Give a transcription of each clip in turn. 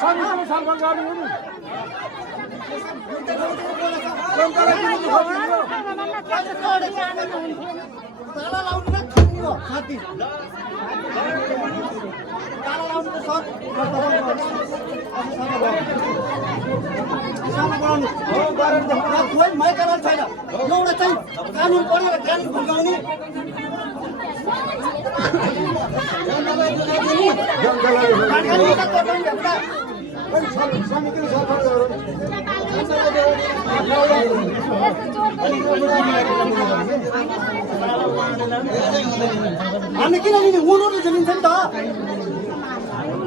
समितिले छलफल गर्नु हो नि ताला लाउनु नि हो साथी ताला लाउनु त सर हो गरेर देखाउनु कोही मैकाला छैन एउटा चाहिँ कानुन पढेर कानुन भुल्काउने समितिले छलफल गरौँ हामी किनभने उनीहरूले जमिन छ नि त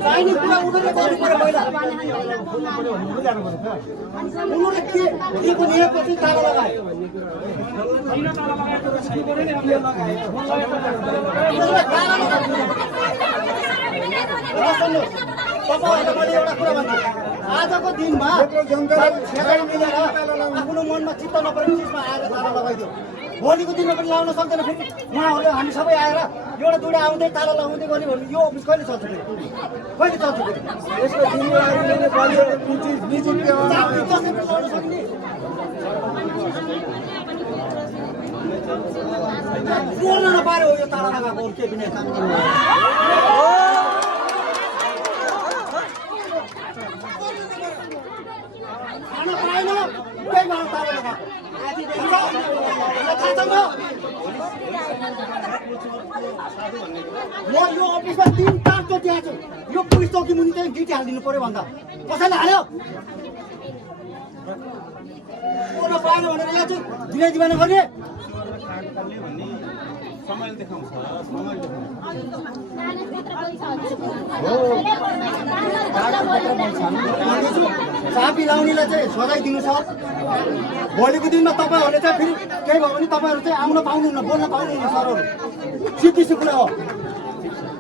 चाहिने कुरा उनीहरूले गर्नु पर्यो पहिला उनीहरूले के दिएको नियमपछि ताला लगायो तपाईँहरूलाई मैले एउटा कुरा भन्छु आजको दिनमा मिलेर आफ्नो मनमा चित्त नपरेको चिजमा आएर ताला लगाइदियो भोलिको दिनमा पनि लाउन सक्दैन फेरि उहाँहरूले हामी सबै आएर एउटा दुईवटा आउँदै ताला लगाउँदै गर्ने भने यो अफिस कहिले चल्छ फेरि कहिले चल्छ फेरि यसको जिम्मेवारी लिने बलियो निजी बोल्न नपार्यो यो ताला लगाएको अरू केही पनि खाना पाएन त्यही भएर ताला लगाएको म यो अफिसमा 3-4 चोटि आएको छु यो पुलिस चौकी मुनि चाहिँ ड्युटी हालिदिनु पर्यो भन्दा कसैले हाल्यो बोल्न पाएन भनेर यहाँ चाहिँ दिने दिवाना गर्ने चाबी लाउनेलाई चाहिँ सजाय दिनु छ भोलिको दिनमा तपाईँहरूले चाहिँ फेरि केही भयो भने तपाईँहरू चाहिँ आउन पाउनुहुन्न बोल्न पाउनुहुन्न सरहरू सिधी कुरा हो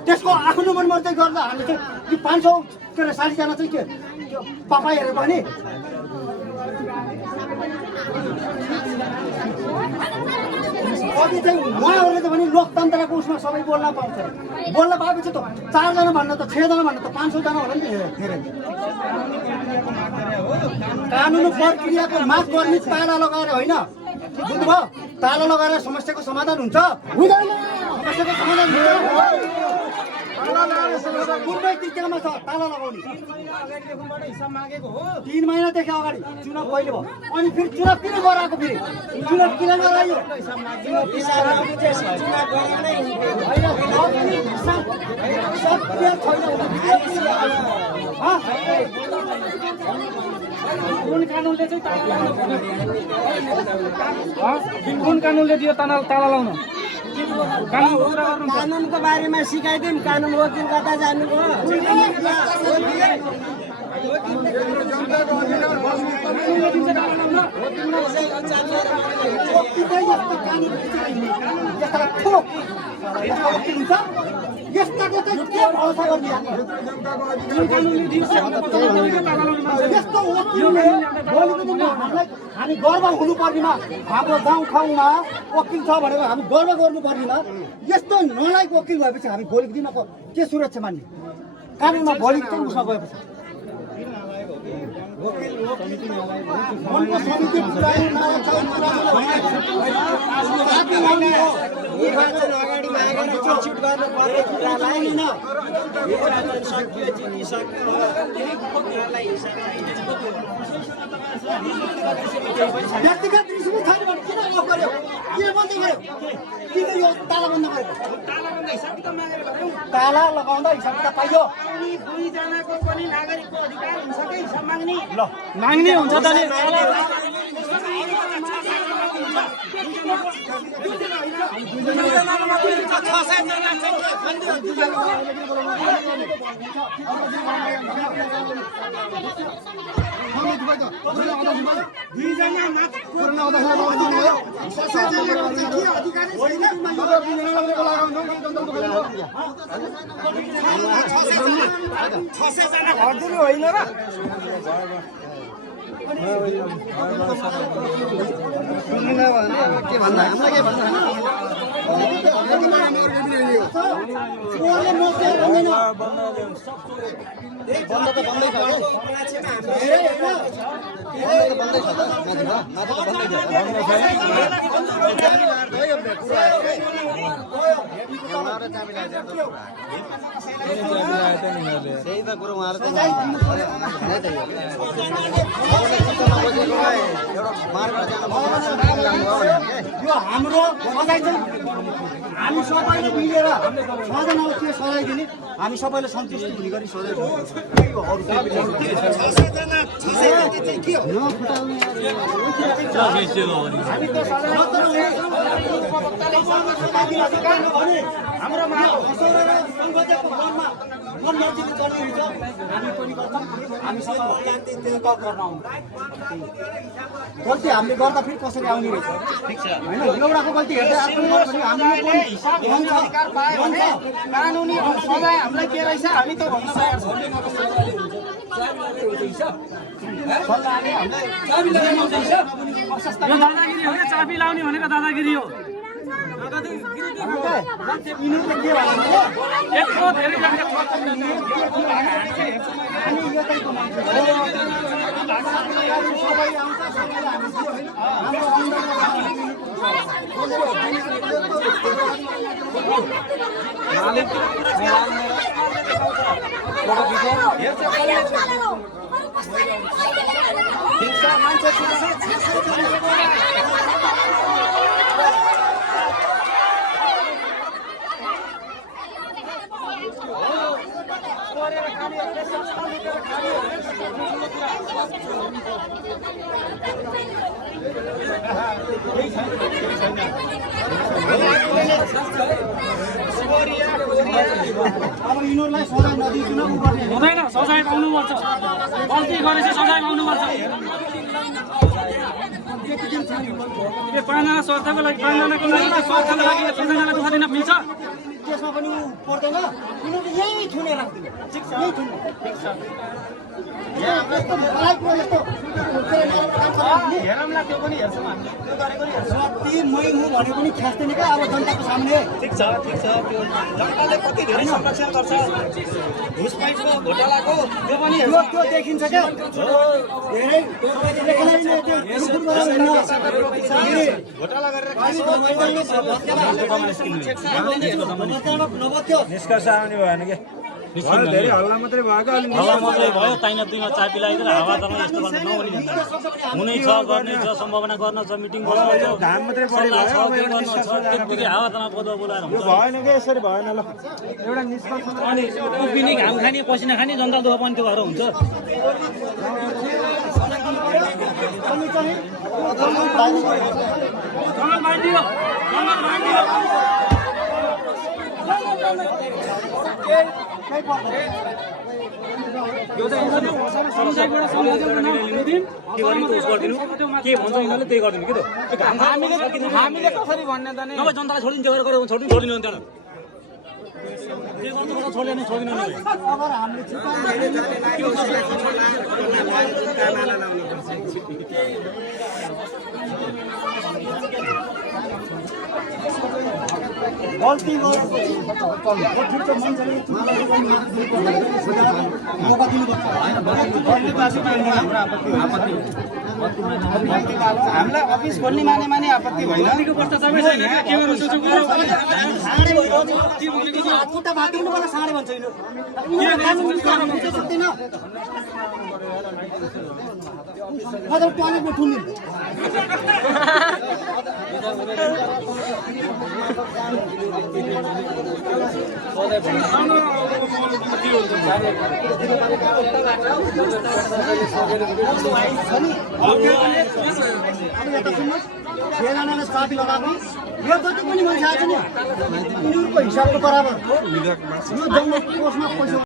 त्यसको आफ्नो मनमर्जी गर्दा हामीले चाहिँ यो 500 के अरे 60 जना चाहिँ के पापाई हेरेको भने अघि चाहिँ उहाँहरूले त भने लोकतन्त्रको उसमा सबै बोल्न पाउँछ बोल्न पाएपछि त 4 जना भन्न त 6 जना भन्न त 500 जना होला नि धेरै कानुन प्रक्रियाको माग गर्ने ताला लगाएर होइन बुझ्नुभयो ताला लगाएर समस्याको समाधान हुन्छ हुँदैन समस्याको समाधान हुन्छ कुनै तरिकामा छ ताला लगाउने 3 महिनादेखि अगाडि चुनाव कहिले भयो अनि फेरि चुनाव किन गराएको फेरि चुनाव किन गरायो कुन कानुनले चाहिँ कुन कानुनले दियो ताला लाउन कानुनको बारेमा सिकाइदिउँ कानुन वकिल कता जानुभयो यस्ताको चाहिँ के भरोसा गर्ने यस्तो वकिलले भोलिको दिनमा हामी गर्व हुनुपर्नेमा हाम्रो गाउँठाउँमा वकिल छ भनेर हामी गर्व गर्नुपर्नेमा यस्तो नलायक वकिल भएपछि हामी भोलिको दिनमा के सुरक्षा मान्ने कानुनमा भोलि चाहिँ उसमा गएपछि निर्वाचन अगाडि मागेर चिट गर्नु पर्ने कुरालाई व्यक्तिगत दृष्टिले छैन भने किन अफ गर्यो के बन्द गर्यो किन यो ताला बन्द गर्यो ताला लगाउँदा हिसाब किताब पाइयो दुई जनाको पनि नागरिकको अधिकार हुन्छ कि हिसाब माग्ने ल माग्ने हुन्छ त नि होइन र के भन्दा हामीलाई के भन्दा छ चोरले नोक्यो भन्दैन बन्द त बन्दै छ त्यही त कुरो उहाँहरू त यो हाम्रो सजाय छ हामी सबैले मिलेर सजनालाई के सजाय दिने हामी सबैले सन्तुष्टि हुने गरी सजाय हाम्रो मन नजिक चलिरहेछ हामी पनि गर्छौँ हामी सबै गर्न आउँ गल्ती हामीले गर्दा फेरि कसरी आउने रहेछ ठिक छ होइन एउटाको गल्ती हेर्दै हामीले कानुनी सजाय हामीलाई के रहेछ हामी त भन्न तयार यो दादागिरी हो कि चाबी लाउने भनेको दादागिरी हो यिनीहरूले के भन्नु यत्रो धेरै सबै आउँछ अब यिनीहरूलाई सजाय नदिइकन उ गर्ने हुँदैन सजाय पाउनुपर्छ गल्ती गरेपछि सजाय पाउनुपर्छ यो 5 जना स्वार्थको लागि 5 जनाको लागि स्वार्थको लागि 6 जनालाई दुःख दिन मिल्छ त्यसमा पनि उ पर्दैन यिनीहरूले यही थुनेर राख्दिनु ठिक छ यही थुन्नु ठिक छ हेरौँला त्यो पनि हेर्छौँ हामी त्यो गरेको नि हेर्छौँ जति मै हुँ भने पनि ख्यास्दैन क्या अब जनताको सामने ठिक छ त्यो जनताले कति धेरै संरक्षण गर्छ घुसपैठको घोटालाको त्यो पनि त्यो देखिन्छ क्या धेरै घोटाला गरेर नबत्यो निष्कर्ष आउने भएन कि धेरै हल्ला मात्रै भयो क्या हल्ला मात्रै भयो ताइना दुईमा चापी लगाइदिएर हावा त यस्तो गर्दा नहुने हुनै छ गर्ने छ सम्भावना गर्न छ मिटिङ बस्नु छ घाम मात्रै बढी सल्लाह भयो छ के गर्न छ त्यतिकै हावा तना पदमा बोलाएर हुन्छ भएन कि यसरी भएन ल एउटा निष्कर्ष अनि उभिने घाम खाने पसिना खाने जनता दुःख पनि त्यो भएर हुन्छ अनि चाहिँ जङ्गल बाँडियो के भन्छ यिनीहरूले त्यही गरिदिनु कि त हामीले कसरी भन्ने त नि नभए जनतालाई छोडिदिनु त्यो गरेर छोडिदिनु त्यहाँ छोडेन छोडिदिनु अब हामीले गल्ती गरेपछि ठिक छ मान्छेले मौका दिनुपर्छ हामीलाई अफिस खोल्ने माने आपत्ति भएन खुट्टा भातिनु मलाई साँडे भन्छ टोइलेटमा ठुल्ने छजनाले साथी लगाएको यो जति पनि मान्छे आएको छ नि यिनीहरूको हिसाबको बराबर यो जङ्गल कोषमा पैसा